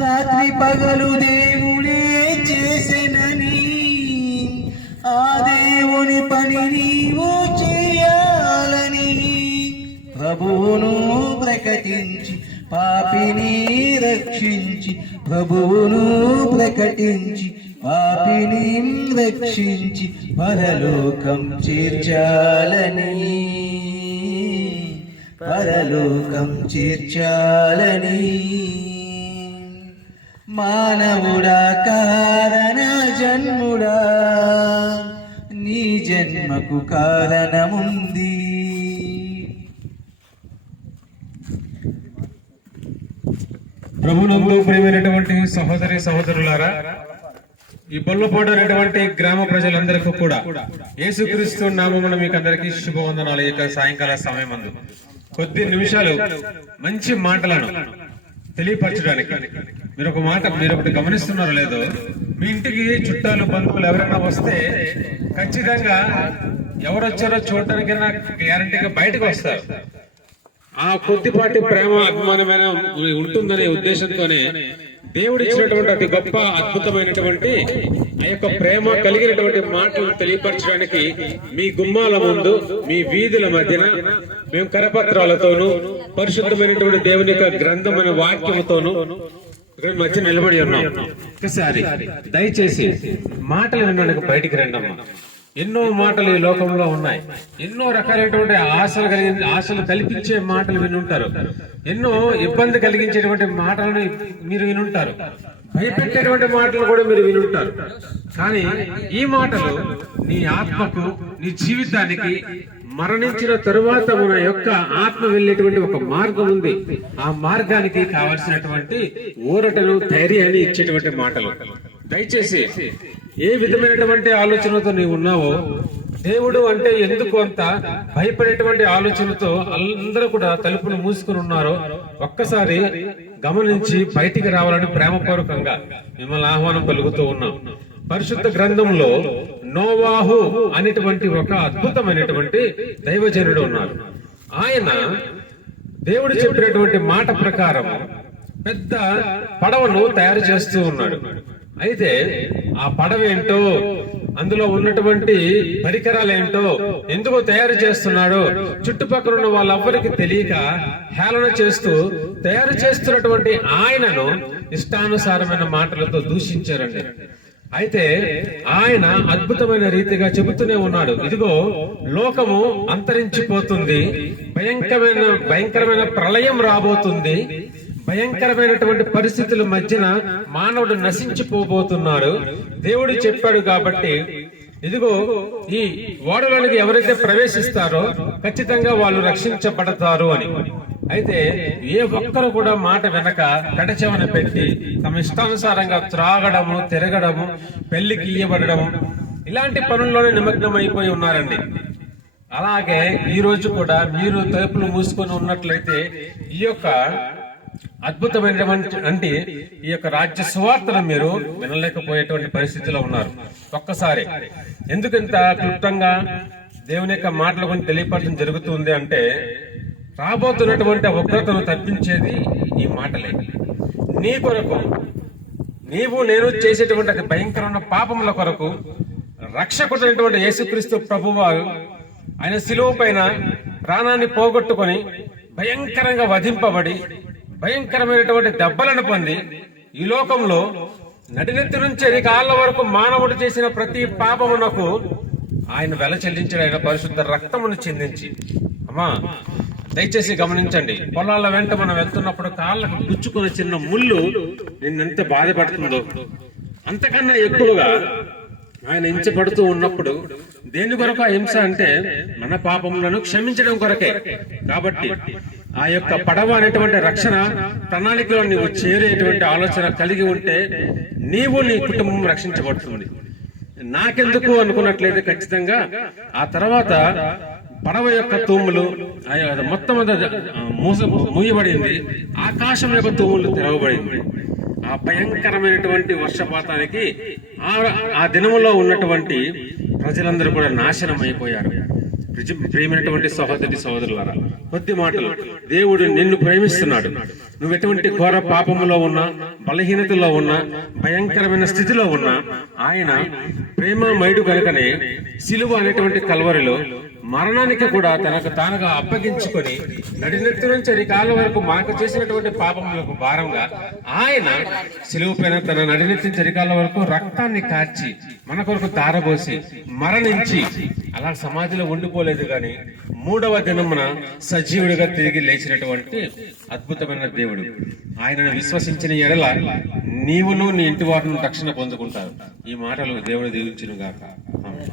రాత్రి పగలు దేవుడే చేసెనని ఆ దేవుని పని నీవు చేయాలని ప్రభువును ప్రకటించి పాపిని రక్షించి ప్రభువును ప్రకటించి పాపిని రక్షించి పరలోకం చేర్చాలని పరలోకం చేర్చాలని మానవుడా కారణ జన్ముడా నీ జన్మకు కారణముంది. ప్రభువునందు ప్రియమైనటువంటి సహోదరి సహోదరులారా, ఈ బొల్లపాడు అనేటువంటి గ్రామ ప్రజలందరికీ కూడా యేసుక్రీస్తు నామమున మీకు అందరికీ శుభవందనాలు. యొక్క సాయంకాల సమయం అందు కొద్ది నిమిషాలు మంచి మాటలను తెలియపరచడానికి మీరు ఒకటి గమనిస్తున్నారో లేదో, మీ ఇంటికి చుట్టాలు బంధువులు ఎవరైనా వస్తే ఖచ్చితంగా ఎవరు వచ్చారో చూడటానికైనా గ్యారంటీగా బయటకు వస్తారు. ఆ కొద్దిపాటి ప్రేమ అభిమానమైన ఉంటుందనే ఉద్దేశంతోనే దేవుడు ఇచ్చినటువంటి అతి గొప్ప అద్భుతమైనటువంటి ఆ యొక్క ప్రేమ కలిగినటువంటి మాటలు తెలియపరచడానికి మీ గుమ్మాల ముందు, మీ వీధుల మధ్యన మేము కరపత్రాలతోనూ పరిశుద్ధమైనటువంటి దేవుని యొక్క గ్రంథమైన వాక్యముతోనూ మధ్య నిలబడి ఉన్నాం. ఒకసారి దయచేసి మాటలు వినడానికి బయటికి రండమ్మా. ఎన్నో మాటలు ఈ లోకంలో ఉన్నాయి. ఎన్నో రకాలైనటువంటి ఆశలు కల్పించే మాటలు వినుంటారు. ఎన్నో ఇబ్బంది కలిగించేటువంటి మాటలను మీరు వినుంటారు. భయపెట్టేటువంటి మాటలు కూడా మీరు వినుంటారు. కానీ ఈ మాటలు నీ ఆత్మకు, నీ జీవితానికి మరణించిన తరువాత మన యొక్క ఆత్మ వెళ్ళేటువంటి ఒక మార్గం ఉంది. ఆ మార్గానికి కావలసినటువంటి ఊరటను, ధైర్యాన్ని ఇచ్చేటువంటి మాటలు. దయచేసి ఏ విధమైనటువంటి ఆలోచనతో నీవు ఉన్నావో, దేవుడు అంటే ఎందుకు అంత భయపడేటువంటి ఆలోచనతో అందరూ కూడా తలుపులు మూసుకుని ఉన్నారో ఒక్కసారి గమనించి బయటికి రావాలని ప్రేమపూర్వకంగా మిమ్మల్ని ఆహ్వానం పలుకుతూ ఉన్నాం. పరిశుద్ధ గ్రంథంలో నోవాహు అనేటువంటి ఒక అద్భుతమైనటువంటి దైవజనుడు ఉన్నారు. ఆయన దేవుడు చెప్పినటువంటి మాట ప్రకారం పెద్ద పడవను తయారు చేస్తూ ఉన్నాడు. అయితే ఆ పడవ ఏంటో, అందులో ఉన్నటువంటి పరికరాలు ఏంటో, ఎందుకో తయారు చేస్తున్నాడో చుట్టుపక్కల ఉన్న వాళ్ళెవ్వరికి తెలియక హేళన చేస్తూ తయారు చేస్తున్నటువంటి ఆయనను ఇష్టానుసారమైన మాటలతో దూషించారండి. అయితే ఆయన అద్భుతమైన రీతిగా చెబుతూనే ఉన్నాడు, ఇదిగో లోకము అంతరించిపోతుంది, భయంకరమైన ప్రళయం రాబోతుంది, భయంకరమైనటువంటి పరిస్థితుల మధ్యన మానవుడు నశించిపోబోతున్నాడు. దేవుడు చెప్పాడు కాబట్టి ఇదిగో ఈ ఓడలోనికి ఎవరైతే ప్రవేశిస్తారో ఖచ్చితంగా వాళ్ళు రక్షించబడతారు అని. అయితే ఏ ఒక్కరు కూడా మాట వెనక కడచెవన పెట్టి తమ ఇష్టానుసారంగా త్రాగడము, తిరగడము, పెళ్లికి ఇయ్యబడము, ఇలాంటి పనుల్లోనే నిమగ్నం అయిపోయి ఉన్నారండి. అలాగే ఈ రోజు కూడా మీరు తలుపులు మూసుకొని ఉన్నట్లయితే ఈ యొక్క అద్భుతమైనటువంటి అంటే ఈ యొక్క రాజ్య సువార్తను మీరు వినలేకపోయేటువంటి పరిస్థితిలో ఉన్నారు. ఒక్కసారి ఎందుకంత క్లుప్తంగా దేవుని యొక్క మాటల గురించి తెలియపరచడం జరుగుతుంది అంటే, రాబోతున్నటువంటి ఉగ్రతను తప్పించేది ఈ మాటలే. నీ కొరకు, నీవు నేను చేసేటువంటి అతి భయంకరమైన పాపముల కొరకు రక్షకుడైనటువంటి యేసుక్రీస్తు ప్రభువారు ఆయన శిలువ పైన ప్రాణాన్ని పోగొట్టుకొని భయంకరంగా వధింపబడి భయంకరమైనటువంటి దెబ్బలను పొంది ఈ లోకంలో నడినెత్తి నుంచి కాళ్ళ వరకు మానవుడు చేసిన ప్రతి పాపమునకు ఆయన వెల చెల్లించాడు. ఆయన పరిశుద్ధ రక్తమును చిందించి. అమ్మా దయచేసి గమనించండి, పొలాల వెంట మనం వెళ్తున్నప్పుడు కాళ్ళకు గుచ్చుకున్న చిన్న ముళ్ళు నిన్నెంత బాధపడుతుందో అంతకన్నా ఎక్కువగా ఆయన హింసపడుతూ ఉన్నప్పుడు దేని కొరకు ఆ హింస అంటే మన పాపములను క్షమించడం కొరకే. కాబట్టి ఆ యొక్క పడవ అనేటువంటి రక్షణ ప్రణాళికలో నీవు చేరేటువంటి ఆలోచన కలిగి ఉంటే నీవు, నీ కుటుంబం రక్షించబడుతుంది. నాకెందుకు అనుకున్నట్లయితే ఖచ్చితంగా ఆ తర్వాత పడవ యొక్క తూములు మొత్తం మూయబడింది, ఆకాశం యొక్క తూములు తెరవబడింది. ఆ భయంకరమైనటువంటి వర్షపాతానికి ఆ దినములో ఉన్నటువంటి ప్రజలందరూ కూడా నాశనం అయిపోయారు. ప్రియమైనటువంటి సహోదరులారా, కొద్ది మాటలు. దేవుడు నిన్ను ప్రేమిస్తున్నాడు. నువ్వు ఎటువంటి ఘోర పాపములో ఉన్నా, బలహీనతలో ఉన్నా, భయంకరమైన స్థితిలో ఉన్నా, ఆయన ప్రేమమయుడు కనుకనే సిలువ అనేటువంటి కల్వరిలో మరణానికి కూడా తనకు తానుగా అప్పగించుకొని నడినెత్తి నుంచి అరికాళ్ళ వరకు మనకు చేసినటువంటి పాపములకు భారంగా ఆయన సిలువ పైన తన నడినెత్తి నుంచి అరికాళ్ళ వరకు రక్తాన్ని కార్చి మన కొరకు ధారపోసి మరణించి అలా సమాధిలో ఉండిపోలేదు గాని 3వ దినమున సజీవుడిగా తిరిగి లేచినటువంటి అద్భుతమైన దేవుడు. ఆయనను విశ్వసించిన ఎడల నీవును నీ ఇంటి వారిని రక్షణ పొందుకుంటారు. ఈ మాటలు దేవుడు దీవించును గాక. ఆమేన్.